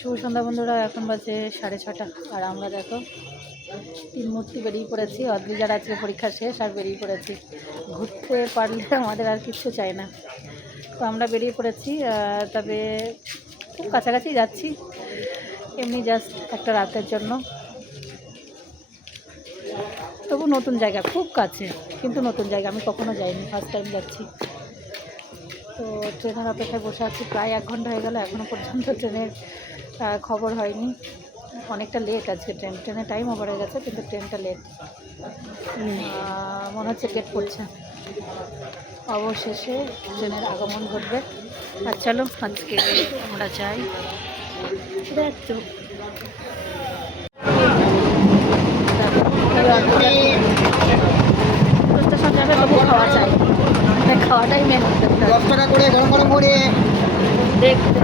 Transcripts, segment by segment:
শুভ সন্ধ্যা বন্ধুরা, এখন বাজে 6:30 আর আমরা দেখো তিন মূর্তি বেরিয়ে পড়েছি। অদ্রিজার আজকে পরীক্ষা শেষ আর বেরিয়ে পড়েছি। ঘুরতে পারলে আমাদের আর কিচ্ছু চাই না। তো আমরা বেরিয়ে পড়েছি, তবে খুব কাছাকাছি যাচ্ছি, এমনি জাস্ট একটা রাতের জন্য। তবু নতুন জায়গা, খুব কাছে কিন্তু নতুন জায়গা, আমি কখনো যাইনি, ফার্স্ট টাইম যাচ্ছি। তো ট্রেনের অপেক্ষায় বসে আছি, প্রায় 1 ঘন্টা হয়ে গেল, এখনও পর্যন্ত ট্রেনের খবর হয়নি। অনেকটা লেট আজকে ট্রেনের টাইম ওভার হয়ে গেছে, কিন্তু ট্রেনটা লেট। মনে হচ্ছে গেট পড়ছে। অবশেষে ট্রেনের আগমন ঘটবে। আর চলো আজকে আমরা যাই। দেখো স্টেশন যাবে, তবু খাওয়া চাই, খাওয়াটাই মেন। 10 টাকা করে গরম গরম করে দেখতে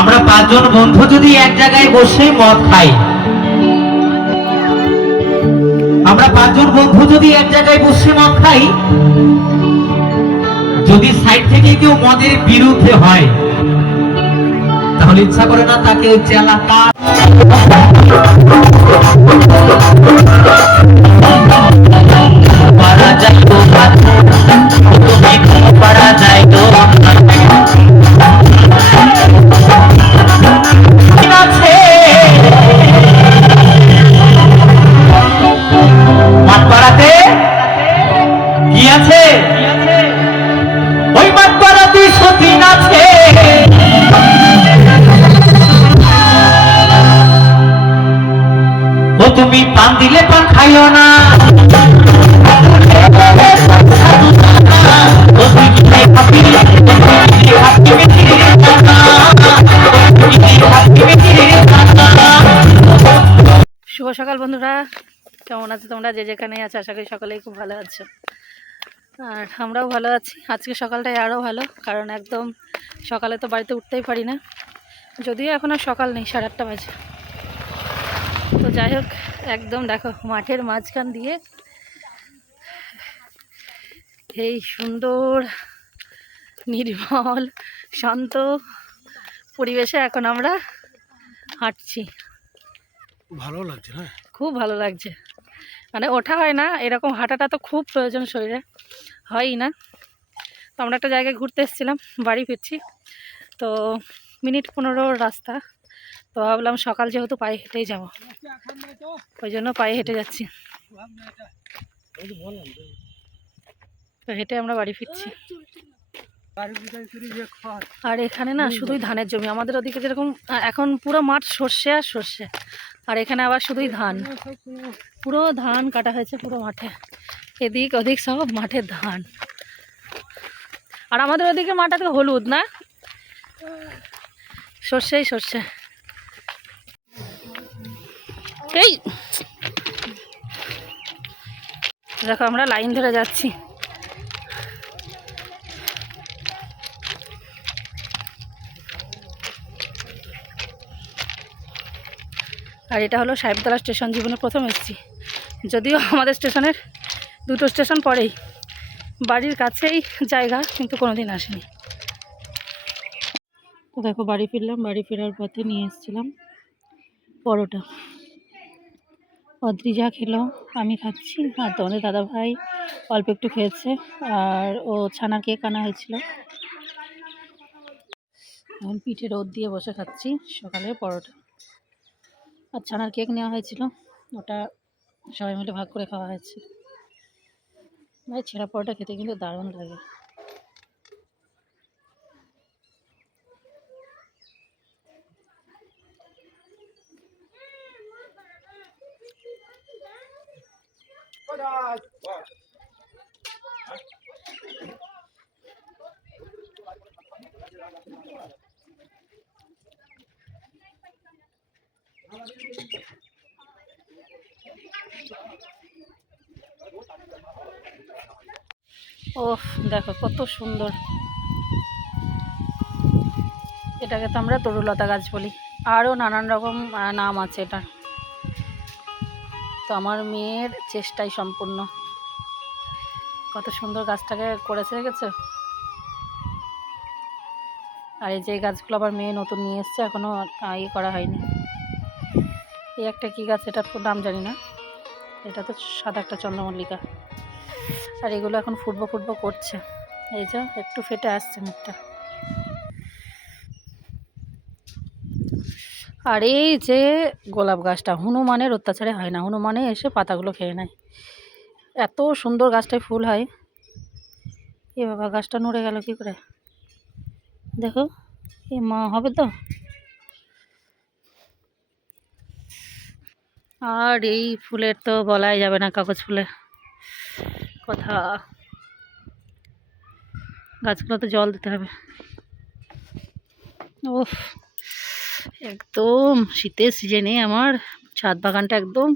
আমরা 5 জন বন্ধু যদি এক জায়গায় বসে মদ খাই, আমরা 5 জন বন্ধু যদি এক জায়গায় বসে মদ খাই, যদি সাইড থেকে কেউ মদের বিরুদ্ধে হয়, তাহলে ইচ্ছা করে না তাকে ওই এলাকা পারা যায় তো পারা যায় তো মাঠপাড়াতে কি আছে? ওই মাঠপাড়াতে সতীন আছে। ও তুমি পান দিলে পান খাইও না, শুভ সকাল বন্ধুরা, কেমন আছো তোমরা? যে যেখানে আছো আশা করি সকলেই খুব ভালো আছো, আর আমরাও ভালো আছি। আজকে সকালটাই আরও ভালো, কারণ একদম সকালে তো বাড়িতে উঠতেই পারি না, যদিও এখন আর সকাল নেই, 8:30 বাজে। তো যাই হোক, একদম দেখো মাঠের মাঝখান দিয়ে এই সুন্দর নির্মল শান্ত পরিবেশে এখন আমরা হাঁটছি। ভালো লাগছে না? খুব ভালো লাগছে, মানে ওঠা হয় না, এরকম হাঁটাটা তো খুব প্রয়োজন, শরীরে হয়ই না। তো আমরা একটা জায়গায় ঘুরতে এসেছিলাম, বাড়ি ফিরছি, তো মিনিট 15 রাস্তা। তো ভাবলাম সকাল যেহেতু পায়ে হেঁটেই যাব, ওই জন্য পায়ে হেঁটে যাচ্ছি। তো হেঁটে আমরা বাড়ি ফিরছি। আর এখানে না শুধুই ধানের জমি, আমাদের ওদিকে যেরকম এখন পুরো মাঠ সর্ষে আর সর্ষে, আর এখানে আবার শুধুই ধান, পুরো ধান কাটা হয়েছে পুরো মাঠে, এদিক ওদিক সব মাঠের ধান। আর আমাদের ওদিকে মাঠ আছে হলুদ, না সর্ষেই সর্ষে। এই দেখো আমরা লাইন ধরে যাচ্ছি। আর এটা হলো সাহেবতলা স্টেশন, জীবনে প্রথম এসেছি, যদিও আমাদের স্টেশনের 2টো স্টেশন পরেই, বাড়ির কাছেই জায়গা, কিন্তু কোনোদিন আসেনি। তো দেখো বাড়ি ফিরলাম, বাড়ি ফেরার পথে নিয়ে এসেছিলাম পরোটা। অদ্রিজা খেলো, আমি খাচ্ছি, আর তোমাদের দাদাভাই অল্প একটু খেয়েছে, আর ও ছানার কেক আনা হয়েছিল। এখন পিঠে রোদ দিয়ে বসে খাচ্ছি সকালে পরোটা, আর ছানার কেক নেওয়া হয়েছিল, ওটা সবাই মিলে ভাগ করে খাওয়া হয়েছে। ভাই ছেঁড়া পরোটা খেতে কিন্তু দারুণ লাগে। ওহ দেখো কত সুন্দর, এটাকে তো আমরা তরুলতা গাছ বলি, আরও নানান রকম নাম আছে এটা। তো আমার মেয়ের চেষ্টাই সম্পূর্ণ। কত সুন্দর গাছটাকে করেছে রেখেছে। আর এই যে গাছগুলো আবার মেয়ে নতুন নিয়ে এসছে, এখনও ইয়ে করা হয়নি। এই একটা কী গাছ, এটার তো নাম জানি না, এটা তো সাদা একটা চন্দ্রমল্লিকা। আর এগুলো এখন ফুটবো ফুটবো করছে, এই যে একটু ফেটে আসছে মুখটা। আর এই যে গোলাপ গাছটা হনুমানের অত্যাচারে হয় না, হনুমানে এসে পাতাগুলো খেয়ে নেয়। এত সুন্দর গাছটায় ফুল হয়। এ বাবা, গাছটা নড়ে গেল কি করে, দেখো। এ মা, হবে তো। আর এই ফুলের তো বলাই যাবে না, কাগজ ফুলের কথা। গাছগুলোতে জল দিতে হবে। ওফ, একদম শীতের সিজনে আমার ছাদ বাগানটা একদম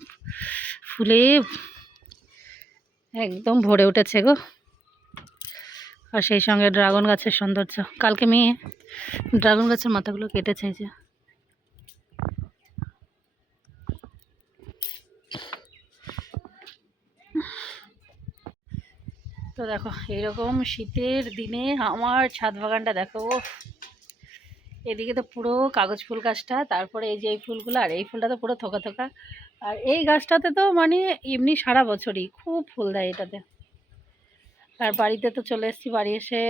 ফুলে একদম ভরে উঠেছে গো। আর সেই সঙ্গে ড্রাগন গাছের সৌন্দর্য। কালকে মেয়ে ড্রাগন গাছের মাথাগুলো কেটেছে, যে তো দেখো এইরকম শীতের দিনে আমার ছাদ বাগানটা দেখো। এদিকে তো পুরো কাগজ ফুল গাছটা, তারপরে এই যে এই ফুলগুলো, আর এই ফুলটা তো পুরো থোকা থোকা। আর এই গাছটাতে তো মানে এমনি সারা বছরই খুব ফুল দেয় এটাতে। আর বাড়িতে তো চলে এসেছি, বাড়ি এসে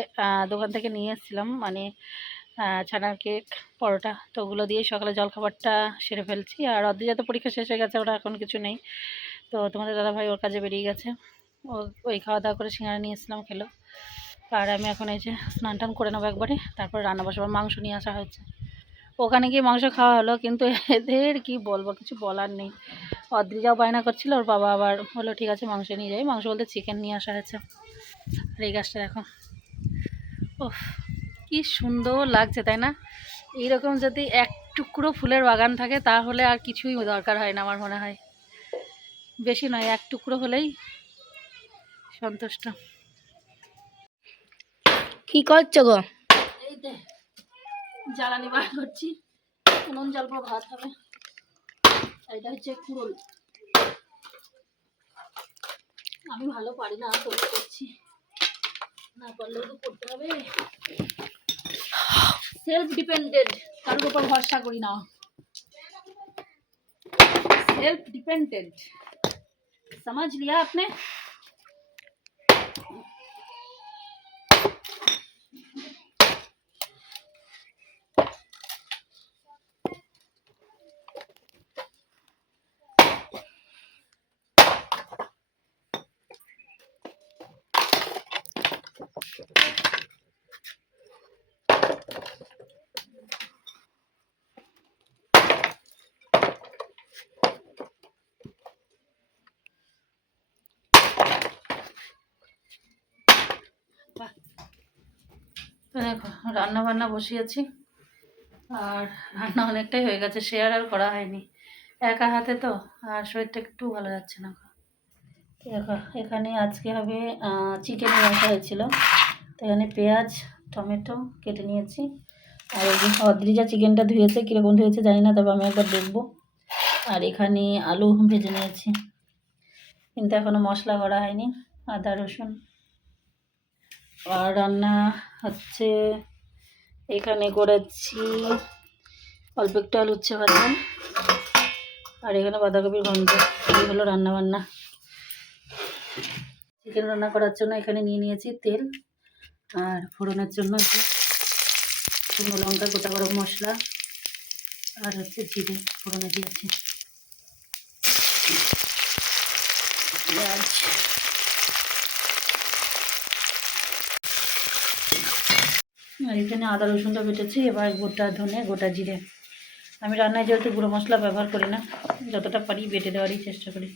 দোকান থেকে নিয়ে এসেছিলাম মানে ছানার কেক, পরোটা, তো ওগুলো দিয়ে সকালে জলখাবারটা সেরে ফেলছি। আর অদ্রিজা তো পরীক্ষা শেষ হয়ে গেছে, ওরা এখন কিছু নেই। তো তোমাদের দাদাভাই ওর কাজে বেরিয়ে গেছে, ওই খাওয়া দাওয়া করে সিঙ্গারা নিয়ে এসেছিলাম, খেলো। আর আমি এখন এই যে স্নান টান করে নেবো একবারে, তারপরে রান্না বসাবো। মাংস নিয়ে আসা হয়েছে, ওখানে গিয়ে মাংস খাওয়া হলো, কিন্তু এদের কি বলবো, কিছু বলার নেই। অদ্রিজাও বায়না করছিল, ওর বাবা আবার বললো ঠিক আছে মাংস নিয়ে যাই। মাংস বলতে চিকেন নিয়ে আসা হয়েছে। আর এই গাছটা দেখো, ওহ কি সুন্দর লাগছে, তাই না? এইরকম যদি এক টুকরো ফুলের বাগান থাকে তাহলে আর কিছুই দরকার হয় না আমার মনে হয়। বেশি নয়, এক টুকরো হলেই সন্তুষ্ট। কি করছো গো? এই যে জ্বালানি বার করছি, উনুন জ্বালবো, ভাত হবে। এটা হচ্ছে কুড়োল, আমি ভালো পারি না, তবু করছি, না পারলেও তো করতে হবে। সেলফ ডিপেন্ডেন্ট, কারোর উপর ভরসা করি না। सेल्फ डिपेंडेंट, समझ लिया आपने? দেখো রান্না বান্না বসিয়েছি, আর রান্না অনেকটাই হয়ে গেছে, শেয়ার আর করা হয়নি, একা হাতে তো, আর শরীরটা একটু ভালো যাচ্ছে না। দেখো এখানে আজকে হবে চিকেন নিয়ে আসা হয়েছিল, তো এখানে পেঁয়াজ টমেটো কেটে নিয়েছি। আর এই অদ্রিজা চিকেনটা ধুয়েছে, কীরকম ধুয়েছে জানি না, তবে আমি একবার দেখবো। আর এখানে আলু ভেজে নিয়েছি, কিন্তু এখনও মশলা করা হয়নি, আদা রসুন। আর রান্না হচ্ছে, এখানে করেছি অল্প একটু আলু উচ্ছে ভাজা, আর এখানে বাঁধাকপির ঘন্ট। এই হলো রান্না বান্না। চিকেন রান্না করার জন্য এখানে নিয়ে নিয়েছি তেল, আর ফোড়নের জন্য শুকনো লঙ্কা, গোটা গরম মশলা, আর হচ্ছে জিরে ফোড়নে দিয়েছি। আর এখানে আদা রসুনটা বেটেছি, এবার গোটা ধনে গোটা জিরে। আমি রান্নায় যেহেতু গুঁড়ো মশলা ব্যবহার করি না, যতটা পারি বেটে দেওয়ারই চেষ্টা করি।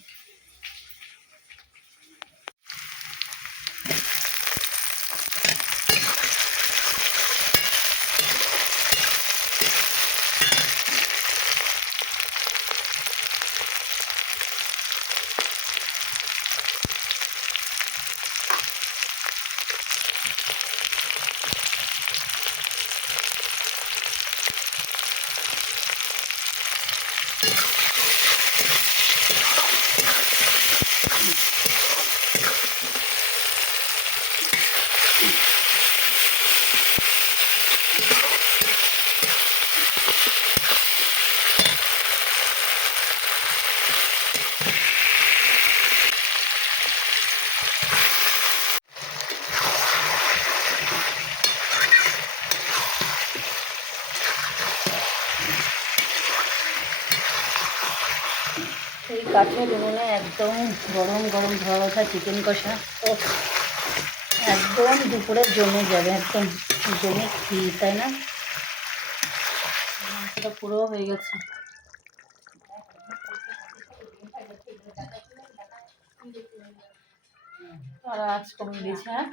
এই কাঠের উনুনে একদম গরম গরম ধোয়া ওঠা চিকেন কষা, ও একদম দুপুরের জমে যাবে, একদম জমে ঘি, তাই না? মাংসটা পুরো হয়ে গেছে। আর আজ কমিয়ে দিয়েছে, হ্যাঁ।